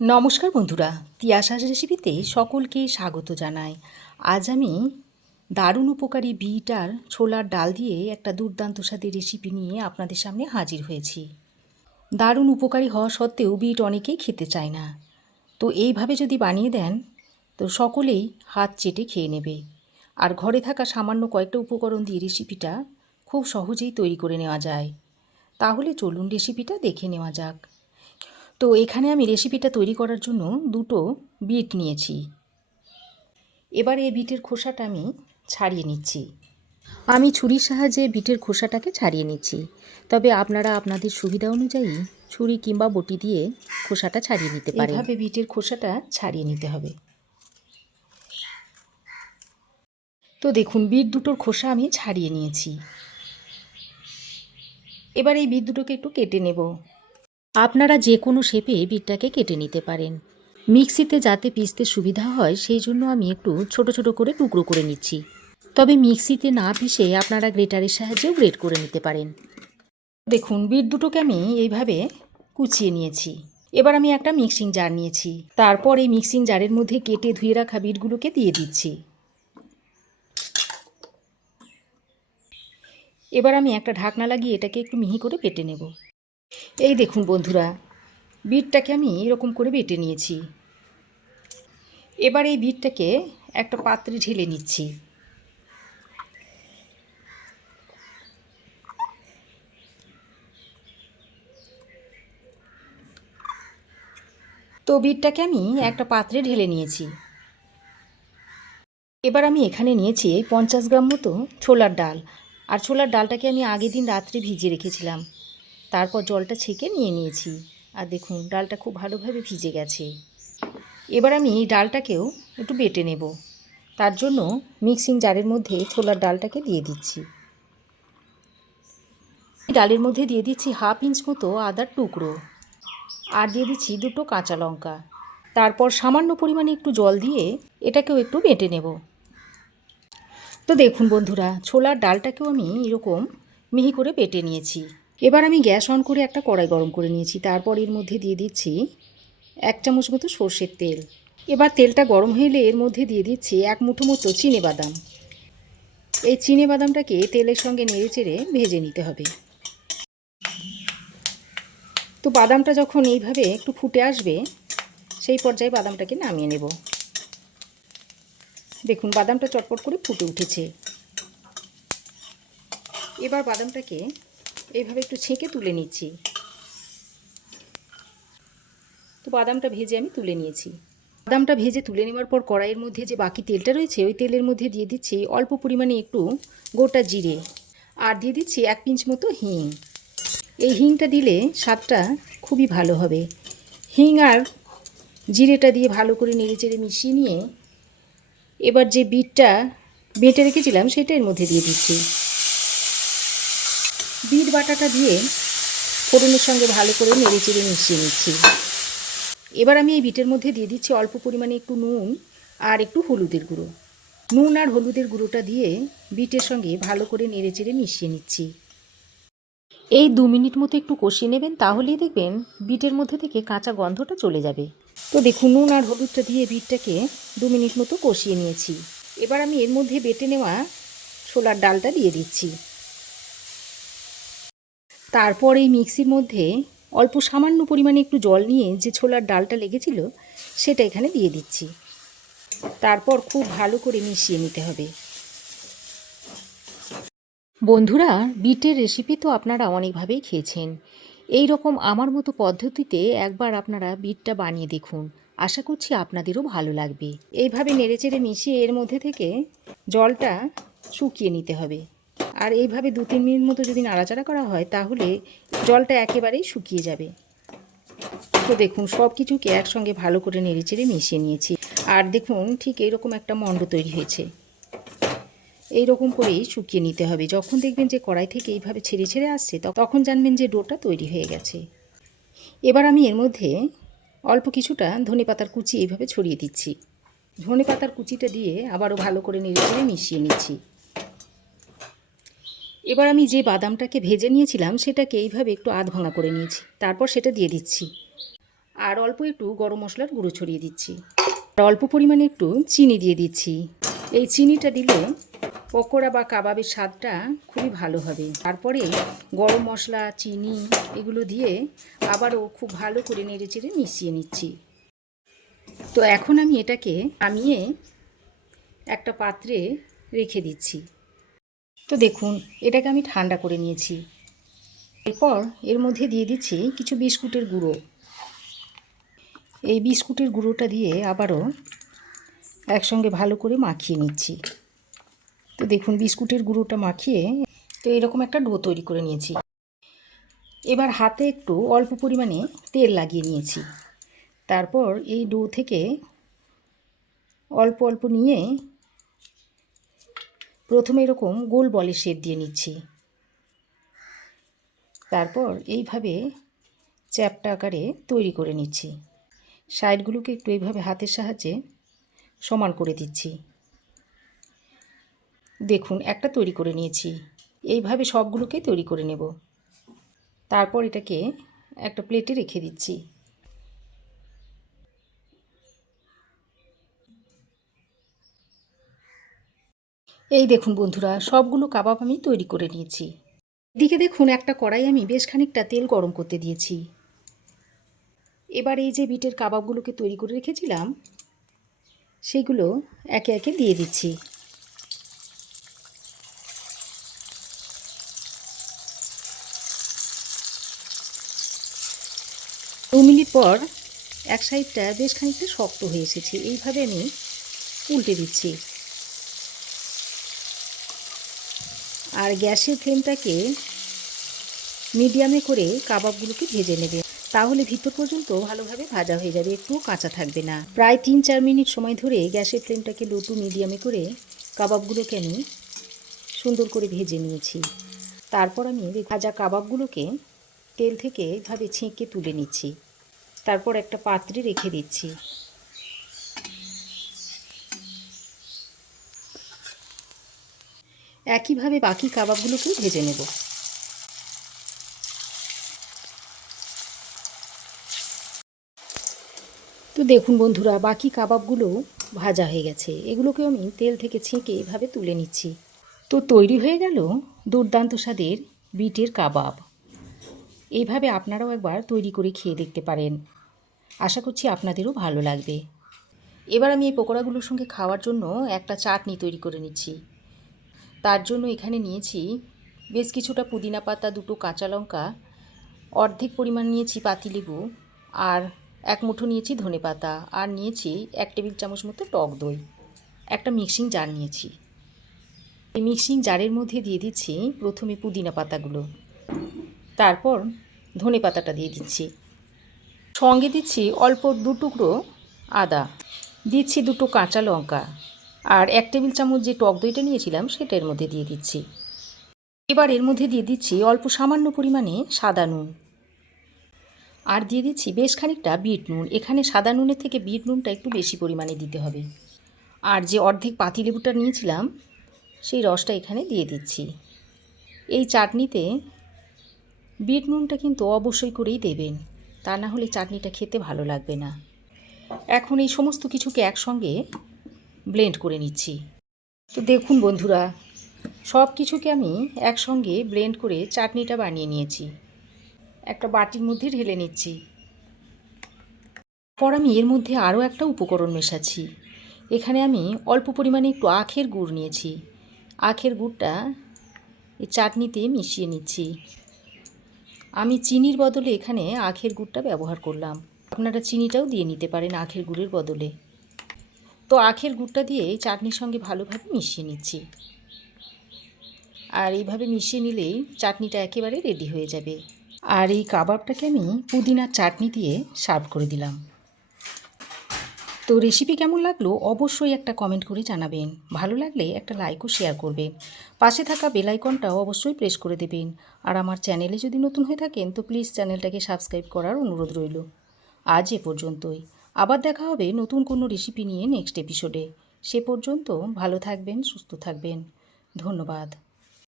নমস্কার বন্ধুরা, তিয়াশাস রেসিপিতে সকলকে স্বাগত জানাই। আজ আমি দারুণ উপকারী বিট আর ছোলার ডাল দিয়ে একটা দুর্দান্ত স্বাদের রেসিপি নিয়ে আপনাদের সামনে হাজির হয়েছি। দারুণ উপকারী হওয়া সত্ত্বেও বিট অনেকেই খেতে চায় না, তো এইভাবে যদি বানিয়ে দেন তো সকলেই হাত চেটে খেয়ে নেবে। আর ঘরে থাকা সামান্য কয়েকটা উপকরণ দিয়ে রেসিপিটা খুব সহজেই তৈরি করে নেওয়া যায়। তাহলে চলুন রেসিপিটা দেখে নেওয়া যাক। তো এখানে আমি রেসিপিটা তৈরি করার জন্য দুটো বিট নিয়েছি। এবার এই বিটের খোসাটা আমি ছাড়িয়ে নিচ্ছি। আমি ছুরির সাহায্যে বিটের খোসাটাকে ছাড়িয়ে নিচ্ছি, তবে আপনারা আপনাদের সুবিধা অনুযায়ী ছুরি কিংবা বটি দিয়ে খোসাটা ছাড়িয়ে নিতে পারেন। এইভাবে বিটের খোসাটা ছাড়িয়ে নিতে হবে। তো দেখুন, বিট দুটোর খোসা আমি ছাড়িয়ে নিয়েছি। এবার এই বিট দুটোকে একটু কেটে নেব। আপনারা যে কোনো শেপে বিটটাকে কেটে নিতে পারেন। মিক্সিতে যাতে পিষতে সুবিধা হয় সেই জন্য আমি একটু ছোট ছোট করে টুকরো করে নিচ্ছি, তবে মিক্সিতে না পিষে আপনারা গ্রেটারের সাহায্যেও গ্রেট করে নিতে পারেন। দেখুন, বিট দুটোকে আমি এইভাবে কুচিয়ে নিয়েছি। এবার আমি একটা মিক্সিং জার নিয়েছি। তারপর এই মিক্সিং জারের মধ্যে কেটে ধুয়ে রাখা বিটগুলোকে দিয়ে দিচ্ছি। এবার আমি একটা ঢাকনা লাগিয়ে এটাকে একটু মিহি করে বেটে নেব। এই দেখুন বন্ধুরা, বিটটাকে আমি এরকম করে বেটে নিয়েছি। এবার এই বিটটাকে একটা পাত্রে ঢেলে নিচ্ছি। তো বিটটাকে আমি একটা পাত্রে ঢেলে নিয়েছি। এবার আমি এখানে নিয়েছি 50 গ্রাম মতো ছোলার ডাল। আর ছোলার ডালটাকে আমি আগের দিন রাত্রে ভিজিয়ে রেখেছিলাম, তারপর জলটা ছেঁকে নিয়ে নিয়েছি। আর দেখুন, ডালটা খুব ভালোভাবে ভিজে গেছে। এবার আমি এই ডালটাকেও একটু বেটে নেব। তার জন্য মিক্সিং জারের মধ্যে ছোলার ডালটাকে দিয়ে দিচ্ছি। ডালের মধ্যে দিয়ে দিচ্ছি 1/2 ইঞ্চ মতো আদার টুকরো, আর দিয়ে দিচ্ছি দুটো কাঁচা লঙ্কা। তারপর সামান্য পরিমাণে একটু জল দিয়ে এটাকেও একটু বেটে নেব। তো দেখুন বন্ধুরা, ছোলার ডালটাকেও আমি এরকম মিহি করে বেটে নিয়েছি। এবার আমি গ্যাস অন করে একটা কড়াই গরম করে নিয়েছি। তারপর এর মধ্যে দিয়ে দিচ্ছি 1 চামচ মতো সর্ষের তেল। এবার তেলটা গরম হলে এর মধ্যে দিয়ে দিচ্ছি 1 মুঠো মতো চিনেবাদাম। এই চিনেবাদামটাকে তেলের সঙ্গে নেড়ে চেড়ে ভেজে নিতে হবে। তো বাদামটা যখন এইভাবে একটু ফুটে আসবে সেই পর্যায়ে বাদামটাকে নামিয়ে নেব। দেখুন, বাদামটা চটপট করে ফুটে উঠেছে। এবার বাদামটাকে এইভাবে একটু ছেঁকে তুলে নিচ্ছি। তো বাদামটা ভেজে আমি তুলে নিয়েছি। বাদামটা ভেজে তুলে নেওয়ার পর কড়াইয়ের মধ্যে যে বাকি তেলটা রয়েছে ওই তেলের মধ্যে দিয়ে দিচ্ছি অল্প পরিমাণে একটু গোটা জিরে, আর দিয়ে দিচ্ছি 1 পিঞ্চ মতো হিং। এই হিংটা দিলে স্বাদটা খুবই ভালো হবে। হিং আর জিরেটা দিয়ে ভালো করে নেড়েচেড়ে মিশিয়ে নিয়ে এবার যে বিটটা বেটে রেখেছিলাম সেটা এর মধ্যে দিয়ে দিচ্ছি। বিট বাটাটা দিয়ে ফোড়নের সঙ্গে ভালো করে নেড়েচেড়ে মিশিয়ে নিচ্ছি। এবার আমি এই বিটের মধ্যে দিয়ে দিচ্ছি অল্প পরিমাণে একটু নুন আর একটু হলুদের গুঁড়ো। নুন আর হলুদের গুঁড়োটা দিয়ে বিটের সঙ্গে ভালো করে নেড়েচেড়ে মিশিয়ে নিচ্ছি। এই 2 মিনিট মতো একটু কষিয়ে নেবেন, তাহলেই দেখবেন বিটের মধ্যে থেকে কাঁচা গন্ধটা চলে যাবে। তো দেখুন, নুন আর হলুদটা দিয়ে বিটটাকে 2 মিনিট মতো কষিয়ে নিয়েছি। এবার আমি এর মধ্যে বেটে নেওয়া ছোলার ডালটা দিয়ে দিচ্ছি। তারপর এই মিক্সির মধ্যে অল্প সামান্য পরিমাণে একটু জল নিয়ে যে ছোলার ডালটা লেগেছিল সেটা এখানে দিয়ে দিচ্ছি। তারপর খুব ভালো করে মিশিয়ে নিতে হবে। বন্ধুরা, বিটের রেসিপি তো আপনারা অনেকভাবেই খেয়েছেন। এই রকম আমার মতো পদ্ধতিতে একবার আপনারা বিটটা বানিয়ে দেখুন, আশা করছি আপনাদেরও ভালো লাগবে। এইভাবে নেড়েচেড়ে মিশিয়ে এর মধ্যে থেকে জলটা শুকিয়ে নিতে হবে। আর এইভাবে 2-3 মিনিট মতো যদি নাড়াচাড়া করা হয় তাহলে জলটা একেবারেই শুকিয়ে যাবে। তো দেখুন, সব কিছুকে একসঙ্গে ভালো করে নেড়েচেড়ে মিশিয়ে নিয়েছি। আর দেখুন, ঠিক এইরকম একটা মণ্ড তৈরি হয়েছে। এই রকম করেই শুকিয়ে নিতে হবে। যখন দেখবেন যে কড়াই থেকে এইভাবে ছেড়ে ছেড়ে আসছে তখন জানবেন যে ডোটা তৈরি হয়ে গেছে। এবার আমি এর মধ্যে অল্প কিছুটা ধনেপাতার কুচি এইভাবে ছড়িয়ে দিচ্ছি। ধনেপাতার কুচিটা দিয়ে আবারও ভালো করে নেড়েচেড়ে মিশিয়ে নিচ্ছি। এবার আমি যে বাদামটাকে ভেজে নিয়েছিলাম সেটাকে এইভাবে একটু আধ ভাঙা করে নিয়েছি, তারপর সেটা দিয়ে দিচ্ছি। আর অল্প একটু গরম মশলার গুঁড়ো ছড়িয়ে দিচ্ছি। আর অল্প পরিমাণে একটু চিনি দিয়ে দিচ্ছি। এই চিনিটা দিলে পকোড়া বা কাবাবের স্বাদটা খুবই ভালো হবে। তারপরে গরম মশলা, চিনি এগুলো দিয়ে আবারও খুব ভালো করে নেড়েচেড়ে মিশিয়ে নিচ্ছি। তো এখন আমি এটাকে নামিয়ে একটা পাত্রে রেখে দিচ্ছি। তো দেখুন, এটাকে আমি ঠান্ডা করে নিয়েছি। এরপর এর মধ্যে দিয়ে দিচ্ছি কিছু বিস্কুটের গুঁড়ো। এই বিস্কুটের গুঁড়োটা দিয়ে আবারও একসঙ্গে ভালো করে মাখিয়ে নিচ্ছি। তো দেখুন, বিস্কুটের গুঁড়োটা মাখিয়ে তো এরকম একটা ডো তৈরি করে নিয়েছি। এবার হাতে একটু অল্প পরিমাণে তেল লাগিয়ে নিয়েছি। তারপর এই ডো থেকে অল্প অল্প নিয়ে প্রথমে এরকম গোল বলের শেপ দিয়ে নিচ্ছি। তারপর এইভাবে চ্যাপ্টা আকারে তৈরি করে নিচ্ছি। সাইডগুলোকে একটু এইভাবে হাতের সাহায্যে সমান করে দিচ্ছি। দেখুন, একটা তৈরি করে নিয়েছি। এইভাবে সবগুলোকে তৈরি করে নেব। তারপর এটাকে একটা প্লেটে রেখে দিচ্ছি। এই দেখুন বন্ধুরা, সবগুলো কাবাব আমি তৈরি করে নিয়েছি। এদিকে দেখুন, একটা কড়াই আমি বেশ খানিকটা তেল গরম করতে দিয়েছি। এবার এই যে বিটের কাবাবগুলোকে তৈরি করে রেখেছিলাম সেইগুলো একে একে দিয়ে দিচ্ছি। 2 মিনিট পর এক সাইডটা বেশ খানিকটা শক্ত হয়ে এসেছে। এইভাবে আমি উল্টে দিচ্ছি। আর গ্যাসের ফ্লেমটাকে মিডিয়ামে করে কাবাবগুলোকে ভেজে নেবে, তাহলে ভিতর পর্যন্ত ভালোভাবে ভাজা হয়ে যাবে, একটুও কাঁচা থাকবে না। প্রায় 3-4 মিনিট সময় ধরে গ্যাসের ফ্লেমটাকে লো টু মিডিয়ামে করে কাবাবগুলোকে আমি সুন্দর করে ভেজে নিয়েছি। তারপর আমি ভাজা কাবাবগুলোকে তেল থেকে এইভাবে ছেঁকে তুলে নিচ্ছি। তারপর একটা পাত্রে রেখে দিচ্ছি। একইভাবে বাকি কাবাবগুলোকেও ভেজে নেব। তো দেখুন বন্ধুরা, বাকি কাবাবগুলো ভাজা হয়ে গেছে। এগুলোকে আমি তেল থেকে ছেঁকে এভাবে তুলে নিচ্ছি। তো তৈরি হয়ে গেল দুর্দান্ত স্বাদের বিটের কাবাব। এইভাবে আপনারাও একবার তৈরি করে খেয়ে দেখতে পারেন। আশা করছি আপনাদেরও ভালো লাগবে। এবার আমি এই পকোড়াগুলোর সঙ্গে খাওয়ার জন্য একটা চাটনি তৈরি করে নিচ্ছি। তার জন্য এখানে নিয়েছি বেশ কিছুটা পুদিনা পাতা, 2টো কাঁচা লঙ্কা, অর্ধেক পরিমাণ নিয়েছি পাতিলেবু, আর 1 মুঠো নিয়েছি ধনেপাতা, আর নিয়েছি 1 টেবিল চামচ মতো টক দই। একটা মিক্সিং জার নিয়েছি। এই মিক্সিং জারের মধ্যে দিয়ে দিচ্ছি প্রথমে পুদিনা পাতাগুলো, তারপর ধনে পাতাটা দিয়ে দিচ্ছি। সঙ্গে দিচ্ছি অল্প 2 টুকরো আদা, দিচ্ছি 2টো কাঁচা লঙ্কা, আর 1 টেবিল চামচ যে টক দইটা নিয়েছিলাম সেটা এর মধ্যে দিয়ে দিচ্ছি। এবার এর মধ্যে দিয়ে দিচ্ছি অল্প সামান্য পরিমাণে সাদা নুন, আর দিয়ে দিচ্ছি বেশ খানিকটা বিট নুন। এখানে সাদা নুনের থেকে বিট নুনটা একটু বেশি পরিমাণে দিতে হবে। আর যে অর্ধেক পাতিলেবুটা নিয়েছিলাম সেই রসটা এখানে দিয়ে দিচ্ছি। এই চাটনিতে বিট নুনটা কিন্তু অবশ্যই করেই দেবেন, তা না হলে চাটনিটা খেতে ভালো লাগবে না। এখন এই সমস্ত কিছুকে একসঙ্গে ব্লেন্ড করে নিচ্ছি। তো দেখুন বন্ধুরা, সব কিছুকে আমি একসঙ্গে ব্লেন্ড করে চাটনিটা বানিয়ে নিয়েছি। একটা বাটির মধ্যে ঢেলে নিচ্ছি। পর আমি এর মধ্যে আরও একটা উপকরণ মেশাচ্ছি। এখানে আমি অল্প পরিমাণে একটু আখের গুড় নিয়েছি। আখের গুড়টা এই চাটনিতে মিশিয়ে নিচ্ছি। আমি চিনির বদলে এখানে আখের গুড়টা ব্যবহার করলাম। আপনারা চিনিটাও দিয়ে নিতে পারেন আখের গুড়ের বদলে। তো আখের গুড়টা দিয়ে এই চাটনির সঙ্গে ভালোভাবে মিশিয়ে নিচ্ছি। আর এইভাবে মিশিয়ে নিলেই চাটনিটা একেবারে রেডি হয়ে যাবে। আর এই কাবাবটাকে আমি পুদিনার চাটনি দিয়ে সার্ভ করে দিলাম। তো রেসিপি কেমন লাগলো অবশ্যই একটা কমেন্ট করে জানাবেন। ভালো লাগলে একটা লাইক ও শেয়ার করবেন। পাশে থাকা বেল আইকনটাও অবশ্যই প্রেস করে দেবেন। আর আমার চ্যানেলে যদি নতুন হয়ে থাকেন তো প্লিজ চ্যানেলটাকে সাবস্ক্রাইব করার অনুরোধ রইল। আজ এ পর্যন্তই। আবার দেখা হবে নতুন কোনো রেসিপি নিয়ে নেক্সট এপিসোডে। সে পর্যন্ত ভালো থাকবেন, সুস্থ থাকবেন। ধন্যবাদ।